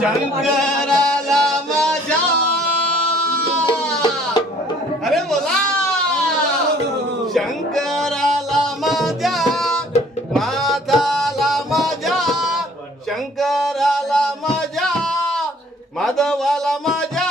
शंकराला माझ्या. अरे बोला. शंकराला माझ्या माधाला माझ्या शंकराला माझ्या माधवाला माझ्या